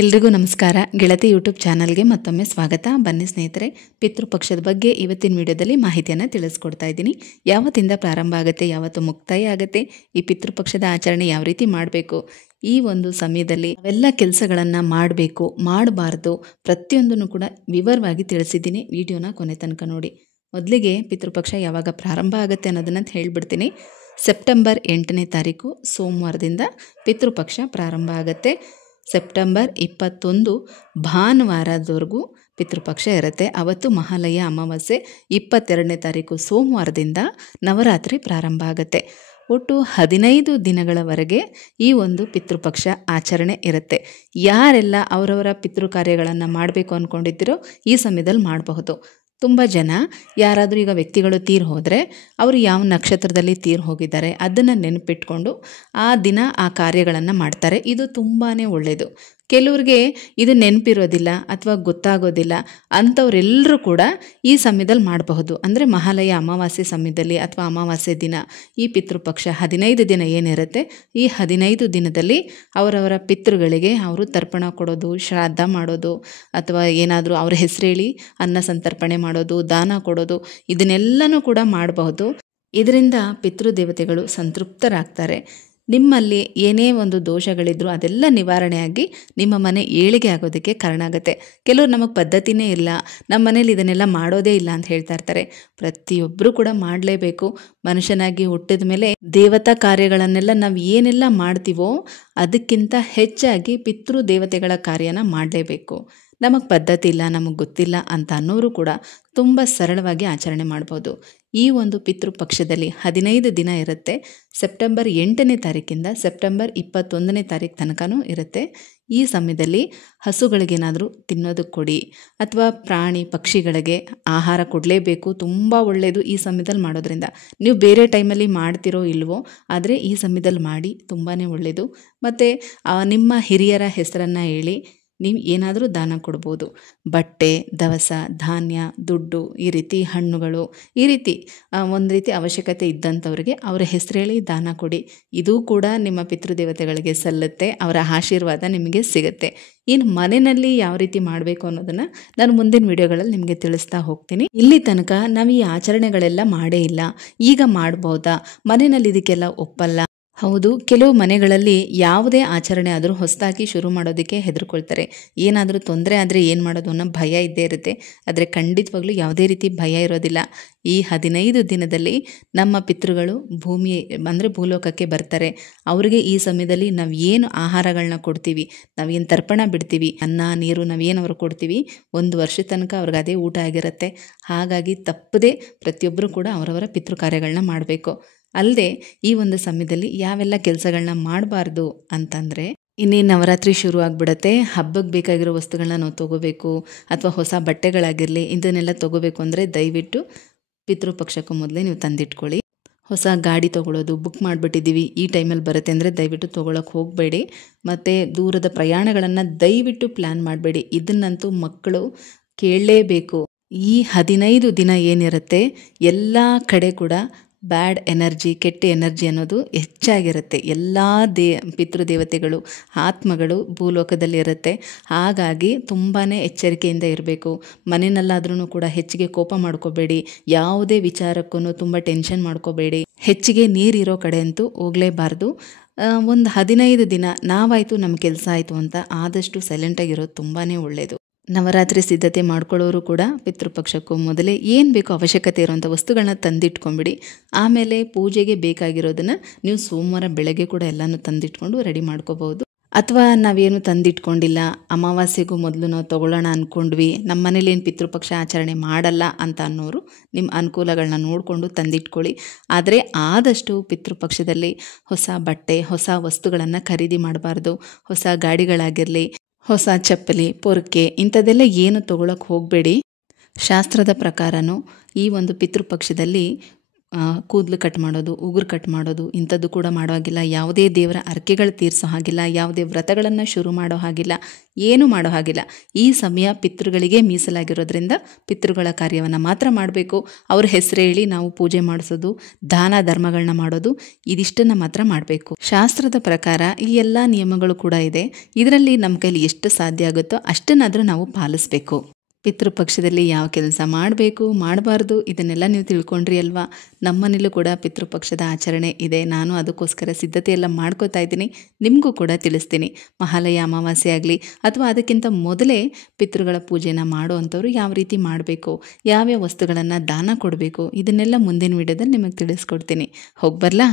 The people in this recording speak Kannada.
ಎಲ್ರಿಗೂ ನಮಸ್ಕಾರ. ಗೆಳತಿ ಯೂಟ್ಯೂಬ್ ಚಾನಲ್ಗೆ ಮತ್ತೊಮ್ಮೆ ಸ್ವಾಗತ. ಬನ್ನಿ ಸ್ನೇಹಿತರೆ, ಪಿತೃಪಕ್ಷದ ಬಗ್ಗೆ ಇವತ್ತಿನ ವಿಡಿಯೋದಲ್ಲಿ ಮಾಹಿತಿಯನ್ನು ತಿಳಿಸ್ಕೊಡ್ತಾ ಇದ್ದೀನಿ. ಯಾವತ್ತಿಂದ ಪ್ರಾರಂಭ ಆಗುತ್ತೆ, ಯಾವತ್ತು ಮುಕ್ತಾಯ ಆಗುತ್ತೆ, ಈ ಪಿತೃಪಕ್ಷದ ಆಚರಣೆ ಯಾವ ರೀತಿ ಮಾಡಬೇಕು, ಈ ಒಂದು ಸಮಯದಲ್ಲಿ ಅವೆಲ್ಲ ಕೆಲಸಗಳನ್ನು ಮಾಡಬೇಕು ಮಾಡಬಾರ್ದು ಪ್ರತಿಯೊಂದನ್ನು ಕೂಡ ವಿವರವಾಗಿ ತಿಳಿಸಿದ್ದೀನಿ. ವಿಡಿಯೋನ ಕೊನೆ ತನಕ ನೋಡಿ. ಮೊದಲಿಗೆ ಪಿತೃಪಕ್ಷ ಯಾವಾಗ ಪ್ರಾರಂಭ ಆಗುತ್ತೆ ಅನ್ನೋದನ್ನು ಹೇಳ್ಬಿಡ್ತೀನಿ. ಸೆಪ್ಟೆಂಬರ್ 8ನೇ ತಾರೀಕು ಸೋಮವಾರದಿಂದ ಪಿತೃಪಕ್ಷ ಪ್ರಾರಂಭ ಆಗುತ್ತೆ. ಸೆಪ್ಟೆಂಬರ್ 21 ಭಾನುವಾರದವರೆಗೂ ಪಿತೃಪಕ್ಷ ಇರುತ್ತೆ. ಅವತ್ತು ಮಹಾಲಯ ಅಮಾವಾಸ್ಯೆ. 22ನೇ ತಾರೀಕು ಸೋಮವಾರದಿಂದ ನವರಾತ್ರಿ ಪ್ರಾರಂಭ ಆಗುತ್ತೆ. ಒಟ್ಟು 15 ದಿನಗಳವರೆಗೆ ಈ ಒಂದು ಪಿತೃಪಕ್ಷ ಆಚರಣೆ ಇರುತ್ತೆ. ಯಾರೆಲ್ಲ ಅವರವರ ಪಿತೃ ಕಾರ್ಯಗಳನ್ನು ಮಾಡಬೇಕು ಅಂದ್ಕೊಂಡಿದ್ದೀರೋ ಈ ಸಮಯದಲ್ಲಿ ಮಾಡಬಹುದು. ತುಂಬ ಜನ ಯಾರಾದರೂ ಈಗ ವ್ಯಕ್ತಿಗಳು ತೀರು ಹೋದರೆ ಅವರು ಯಾವ ನಕ್ಷತ್ರದಲ್ಲಿ ತೀರು ಹೋಗಿದ್ದಾರೆ ಅದನ್ನು ನೆನಪಿಟ್ಕೊಂಡು ಆ ದಿನ ಆ ಕಾರ್ಯಗಳನ್ನು ಮಾಡ್ತಾರೆ. ಇದು ತುಂಬಾ ಒಳ್ಳೆಯದು. ಕೆಲವ್ರಿಗೆ ಇದು ನೆನಪಿರೋದಿಲ್ಲ ಅಥವಾ ಗೊತ್ತಾಗೋದಿಲ್ಲ, ಅಂಥವರೆಲ್ಲರೂ ಕೂಡ ಈ ಸಮಯದಲ್ಲಿ ಮಾಡಬಹುದು. ಅಂದರೆ ಮಹಾಲಯ ಅಮಾವಾಸ್ಯೆ ಸಮಯದಲ್ಲಿ ಅಥವಾ ಅಮಾವಾಸ್ಯೆ ದಿನ ಈ ಪಿತೃಪಕ್ಷ 15 ದಿನ ಏನಿರುತ್ತೆ, ಈ 15 ದಿನದಲ್ಲಿ ಅವರವರ ಪಿತೃಗಳಿಗೆ ಅವರು ತರ್ಪಣ ಕೊಡೋದು, ಶ್ರಾದ್ದ ಮಾಡೋದು, ಅಥವಾ ಏನಾದರೂ ಅವ್ರ ಹೆಸರು ಹೇಳಿ ಅನ್ನ ಸಂತರ್ಪಣೆ ಮಾಡೋದು, ದಾನ ಕೊಡೋದು, ಇದನ್ನೆಲ್ಲನೂ ಕೂಡ ಮಾಡಬಹುದು. ಇದರಿಂದ ಪಿತೃದೇವತೆಗಳು ಸಂತೃಪ್ತರಾಗ್ತಾರೆ. ನಿಮ್ಮಲ್ಲಿ ಏನೇ ಒಂದು ದೋಷಗಳಿದ್ರೂ ಅದೆಲ್ಲ ನಿವಾರಣೆಯಾಗಿ ನಿಮ್ಮ ಮನೆ ಏಳಿಗೆ ಆಗೋದಕ್ಕೆ ಕಾರಣ ಆಗುತ್ತೆ. ಕೆಲವರು ನಮಗೆ ಪದ್ಧತಿನೇ ಇಲ್ಲ, ನಮ್ಮ ಮನೇಲಿ ಇದನ್ನೆಲ್ಲ ಮಾಡೋದೇ ಇಲ್ಲ ಅಂತ ಹೇಳ್ತಾ ಇರ್ತಾರೆ. ಪ್ರತಿಯೊಬ್ಬರು ಕೂಡ ಮಾಡಲೇಬೇಕು. ಮನುಷ್ಯನಾಗಿ ಹುಟ್ಟಿದ ಮೇಲೆ ದೇವತಾ ಕಾರ್ಯಗಳನ್ನೆಲ್ಲ ನಾವು ಏನೆಲ್ಲ ಮಾಡ್ತೀವೋ ಅದಕ್ಕಿಂತ ಹೆಚ್ಚಾಗಿ ಪಿತೃ ದೇವತೆಗಳ ಕಾರ್ಯನ ಮಾಡಲೇಬೇಕು. ನಮಗೆ ಪದ್ಧತಿ ಇಲ್ಲ, ನಮಗೆ ಗೊತ್ತಿಲ್ಲ ಅಂತ ಅನ್ನೋರು ಕೂಡ ತುಂಬ ಸರಳವಾಗಿ ಆಚರಣೆ ಮಾಡ್ಬೋದು. ಈ ಒಂದು ಪಿತೃಪಕ್ಷದಲ್ಲಿ 15 ದಿನ ಇರುತ್ತೆ. ಸೆಪ್ಟೆಂಬರ್ 8ನೇ ತಾರೀಕಿಂದ ಸೆಪ್ಟೆಂಬರ್ 21ನೇ ತಾರೀಕು ತನಕನೂ ಇರುತ್ತೆ. ಈ ಸಮಯದಲ್ಲಿ ಹಸುಗಳಿಗೇನಾದರೂ ತಿನ್ನೋದಕ್ಕೆ ಕೊಡಿ, ಅಥವಾ ಪ್ರಾಣಿ ಪಕ್ಷಿಗಳಿಗೆ ಆಹಾರ ಕೊಡಲೇಬೇಕು. ತುಂಬ ಒಳ್ಳೆಯದು ಈ ಸಮಯದಲ್ಲಿ ಮಾಡೋದ್ರಿಂದ. ನೀವು ಬೇರೆ ಟೈಮಲ್ಲಿ ಮಾಡ್ತಿರೋ ಇಲ್ವೋ, ಆದರೆ ಈ ಸಮಯದಲ್ಲಿ ಮಾಡಿ ತುಂಬಾ ಒಳ್ಳೆಯದು. ಮತ್ತು ನಿಮ್ಮ ಹಿರಿಯರ ಹೆಸರನ್ನು ಹೇಳಿ ನೀವು ಏನಾದರೂ ದಾನ ಕೊಡ್ಬೋದು. ಬಟ್ಟೆ, ದವಸ, ಧಾನ್ಯ, ದುಡ್ಡು, ಈ ರೀತಿ ಹಣ್ಣುಗಳು, ಈ ರೀತಿ ಒಂದು ರೀತಿ ಅವಶ್ಯಕತೆ ಇದ್ದಂಥವ್ರಿಗೆ ಅವರ ಹೆಸರು ಹೇಳಿ ದಾನ ಕೊಡಿ. ಇದೂ ಕೂಡ ನಿಮ್ಮ ಪಿತೃದೇವತೆಗಳಿಗೆ ಸಲ್ಲುತ್ತೆ, ಅವರ ಆಶೀರ್ವಾದ ನಿಮಗೆ ಸಿಗುತ್ತೆ. ಇನ್ನು ಮನೆಯಲ್ಲಿ ಯಾವ ರೀತಿ ಮಾಡಬೇಕು ಅನ್ನೋದನ್ನು ನಾನು ಮುಂದಿನ ವಿಡಿಯೋಗಳಲ್ಲಿ ನಿಮಗೆ ತಿಳಿಸ್ತಾ ಹೋಗ್ತೀನಿ. ಇಲ್ಲಿ ತನಕ ನಾವು ಈ ಆಚರಣೆಗಳೆಲ್ಲ ಮಾಡೇ ಇಲ್ಲ, ಈಗ ಮಾಡ್ಬೋದಾ, ಮನೆಯಲ್ಲಿ ಇದಕ್ಕೆಲ್ಲ ಒಪ್ಪಲ್ಲ. ಹೌದು, ಕೆಲವು ಮನೆಗಳಲ್ಲಿ ಯಾವುದೇ ಆಚರಣೆ ಆದರೂ ಹೊಸದಾಗಿ ಶುರು ಮಾಡೋದಕ್ಕೆ ಹೆದರ್ಕೊಳ್ತಾರೆ. ಏನಾದರೂ ತೊಂದರೆ ಆದರೆ ಏನು ಮಾಡೋದು ಅನ್ನೋ ಭಯ ಇದ್ದೇ ಇರುತ್ತೆ. ಆದರೆ ಖಂಡಿತವಾಗ್ಲೂ ಯಾವುದೇ ರೀತಿ ಭಯ ಇರೋದಿಲ್ಲ. ಈ 15 ದಿನದಲ್ಲಿ ನಮ್ಮ ಪಿತೃಗಳು ಅಂದರೆ ಭೂಲೋಕಕ್ಕೆ ಬರ್ತಾರೆ. ಅವರಿಗೆ ಈ ಸಮಯದಲ್ಲಿ ನಾವು ಏನು ಆಹಾರಗಳನ್ನ ಕೊಡ್ತೀವಿ, ನಾವೇನು ತರ್ಪಣ ಬಿಡ್ತೀವಿ, ಅನ್ನ ನೀರು ನಾವೇನು ಅವ್ರಿಗೆ ಕೊಡ್ತೀವಿ, 1 ವರ್ಷದ ತನಕ ಅವ್ರಿಗೆ ಅದೇ ಊಟ ಆಗಿರುತ್ತೆ. ಹಾಗಾಗಿ ತಪ್ಪದೇ ಪ್ರತಿಯೊಬ್ಬರು ಕೂಡ ಅವರವರ ಪಿತೃ ಕಾರ್ಯಗಳನ್ನ ಮಾಡಬೇಕು. ಅಲ್ಲದೆ ಈ ಒಂದು ಸಮಯದಲ್ಲಿ ಯಾವೆಲ್ಲ ಕೆಲಸಗಳನ್ನ ಮಾಡಬಾರ್ದು ಅಂತಂದರೆ, ಇನ್ನೇನು ನವರಾತ್ರಿ ಶುರು ಆಗಿಬಿಡತ್ತೆ. ಹಬ್ಬಕ್ಕೆ ಬೇಕಾಗಿರೋ ವಸ್ತುಗಳನ್ನ ನಾವು ತೊಗೋಬೇಕು, ಅಥವಾ ಹೊಸ ಬಟ್ಟೆಗಳಾಗಿರಲಿ ಇದನ್ನೆಲ್ಲ ತೊಗೋಬೇಕು ಅಂದರೆ ದಯವಿಟ್ಟು ಪಿತೃಪಕ್ಷಕ್ಕೂ ಮೊದಲೇ ನೀವು ತಂದಿಟ್ಕೊಳ್ಳಿ. ಹೊಸ ಗಾಡಿ ತೊಗೊಳ್ಳೋದು, ಬುಕ್ ಮಾಡಿಬಿಟ್ಟಿದ್ದೀವಿ ಈ ಟೈಮಲ್ಲಿ ಬರುತ್ತೆ ಅಂದರೆ ದಯವಿಟ್ಟು ತೊಗೊಳಕ್ಕೆ ಹೋಗಬೇಡಿ. ಮತ್ತು ದೂರದ ಪ್ರಯಾಣಗಳನ್ನು ದಯವಿಟ್ಟು ಪ್ಲ್ಯಾನ್ ಮಾಡಬೇಡಿ. ಇದನ್ನಂತೂ ಮಕ್ಕಳು ಕೇಳಲೇಬೇಕು. ಈ 15 ದಿನ ಏನಿರುತ್ತೆ ಎಲ್ಲ ಕಡೆ ಕೂಡ ಬ್ಯಾಡ್ ಎನರ್ಜಿ, ಕೆಟ್ಟ ಎನರ್ಜಿ ಅನ್ನೋದು ಹೆಚ್ಚಾಗಿರುತ್ತೆ. ಎಲ್ಲ ಪಿತೃದೇವತೆಗಳು, ಆತ್ಮಗಳು ಭೂಲೋಕದಲ್ಲಿ ಇರುತ್ತೆ. ಹಾಗಾಗಿ ತುಂಬಾ ಎಚ್ಚರಿಕೆಯಿಂದ ಇರಬೇಕು. ಮನೆಯಲ್ಲಾದ್ರೂ ಕೂಡ ಹೆಚ್ಚಿಗೆ ಕೋಪ ಮಾಡ್ಕೋಬೇಡಿ. ಯಾವುದೇ ವಿಚಾರಕ್ಕೂ ತುಂಬ ಟೆನ್ಷನ್ ಮಾಡ್ಕೋಬೇಡಿ. ಹೆಚ್ಚಿಗೆ ನೀರಿರೋ ಕಡೆ ಅಂತೂ ಹೋಗಲೇಬಾರ್ದು. ಒಂದು 15 ದಿನ ನಾವಾಯಿತು ನಮ್ಮ ಕೆಲಸ ಆಯಿತು ಅಂತ ಆದಷ್ಟು ಸೈಲೆಂಟಾಗಿರೋದು ತುಂಬಾ ಒಳ್ಳೆಯದು. ನವರಾತ್ರಿ ಸಿದ್ಧತೆ ಮಾಡ್ಕೊಳ್ಳೋರು ಕೂಡ ಪಿತೃಪಕ್ಷಕ್ಕೂ ಮೊದಲೇ ಏನು ಬೇಕೋ ಅವಶ್ಯಕತೆ ಇರೋವಂಥ ವಸ್ತುಗಳನ್ನ ತಂದಿಟ್ಕೊಂಬಿಡಿ. ಆಮೇಲೆ ಪೂಜೆಗೆ ಬೇಕಾಗಿರೋದನ್ನು ನೀವು ಸೋಮವಾರ ಬೆಳಗ್ಗೆ ಕೂಡ ಎಲ್ಲನೂ ತಂದಿಟ್ಕೊಂಡು ರೆಡಿ ಮಾಡ್ಕೋಬಹುದು. ಅಥವಾ ನಾವೇನು ತಂದಿಟ್ಕೊಂಡಿಲ್ಲ, ಅಮಾವಾಸ್ಯೆಗೂ ಮೊದಲು ನಾವು ತೊಗೊಳ್ಳೋಣ ಅಂದ್ಕೊಂಡ್ವಿ, ನಮ್ಮ ಮನೇಲಿ ಏನು ಪಿತೃಪಕ್ಷ ಆಚರಣೆ ಮಾಡಲ್ಲ ಅಂತ ಅನ್ನೋರು ನಿಮ್ಮ ಅನುಕೂಲಗಳನ್ನ ನೋಡಿಕೊಂಡು ತಂದಿಟ್ಕೊಳ್ಳಿ. ಆದರೆ ಆದಷ್ಟು ಪಿತೃಪಕ್ಷದಲ್ಲಿ ಹೊಸ ಬಟ್ಟೆ, ಹೊಸ ವಸ್ತುಗಳನ್ನು ಖರೀದಿ ಮಾಡಬಾರ್ದು. ಹೊಸ ಗಾಡಿಗಳಾಗಿರಲಿ, ಹೊಸ ಚಪ್ಪಲಿ, ಪೊರಕೆ ಇಂಥದ್ದೆಲ್ಲ ಏನು ತೊಗೊಳಕ್ಕೆ ಹೋಗಬೇಡಿ. ಶಾಸ್ತ್ರದ ಪ್ರಕಾರನೂ ಈ ಒಂದು ಪಿತೃಪಕ್ಷದಲ್ಲಿ ಕೂದಲು ಕಟ್ ಮಾಡೋದು, ಉಗುರು ಕಟ್ ಮಾಡೋದು ಇಂಥದ್ದು ಕೂಡ ಮಾಡೋ ಹಾಗಿಲ್ಲ. ಯಾವುದೇ ದೇವರ ಹರಕೆಗಳು ತೀರಿಸೋ ಹಾಗಿಲ್ಲ, ಯಾವುದೇ ವ್ರತಗಳನ್ನು ಶುರು ಮಾಡೋ ಹಾಗಿಲ್ಲ, ಏನೂ ಮಾಡೋ ಹಾಗಿಲ್ಲ. ಈ ಸಮಯ ಪಿತೃಗಳಿಗೆ ಮೀಸಲಾಗಿರೋದ್ರಿಂದ ಪಿತೃಗಳ ಕಾರ್ಯವನ್ನು ಮಾತ್ರ ಮಾಡಬೇಕು. ಅವ್ರ ಹೆಸರು ಹೇಳಿ ನಾವು ಪೂಜೆ ಮಾಡಿಸೋದು, ದಾನ ಧರ್ಮಗಳನ್ನ ಮಾಡೋದು, ಇದಿಷ್ಟನ್ನು ಮಾತ್ರ ಮಾಡಬೇಕು. ಶಾಸ್ತ್ರದ ಪ್ರಕಾರ ಈ ಎಲ್ಲ ನಿಯಮಗಳು ಕೂಡ ಇದೆ. ಇದರಲ್ಲಿ ನಮ್ಮ ಕೈಲಿ ಎಷ್ಟು ಸಾಧ್ಯ ಆಗುತ್ತೋ ಅಷ್ಟನ್ನಾದರೂ ನಾವು ಪಾಲಿಸಬೇಕು. ಪಿತೃಪಕ್ಷದಲ್ಲಿ ಯಾವ ಕೆಲಸ ಮಾಡಬೇಕು ಮಾಡಬಾರ್ದು ಇದನ್ನೆಲ್ಲ ನೀವು ತಿಳ್ಕೊಂಡ್ರಿ ಅಲ್ವಾ. ನಮ್ಮನೇಲೂ ಕೂಡ ಪಿತೃಪಕ್ಷದ ಆಚರಣೆ ಇದೆ. ನಾನು ಅದಕ್ಕೋಸ್ಕರ ಸಿದ್ಧತೆ ಎಲ್ಲ ಮಾಡ್ಕೋತಾ ಇದ್ದೀನಿ. ನಿಮಗೂ ಕೂಡ ತಿಳಿಸ್ತೀನಿ. ಮಹಾಲಯ ಅಮಾವಾಸ್ಯೆ ಆಗಲಿ ಅಥವಾ ಅದಕ್ಕಿಂತ ಮೊದಲೇ ಪಿತೃಗಳ ಪೂಜೆನ ಮಾಡೋ ಅಂಥವ್ರು ಯಾವ ರೀತಿ ಮಾಡಬೇಕು, ಯಾವ್ಯಾವ ವಸ್ತುಗಳನ್ನು ದಾನ ಕೊಡಬೇಕು, ಇದನ್ನೆಲ್ಲ ಮುಂದಿನ ವಿಡಿಯೋದಲ್ಲಿ ನಿಮಗೆ ತಿಳಿಸ್ಕೊಡ್ತೀನಿ. ಹೋಗಿ ಬರಲಾ?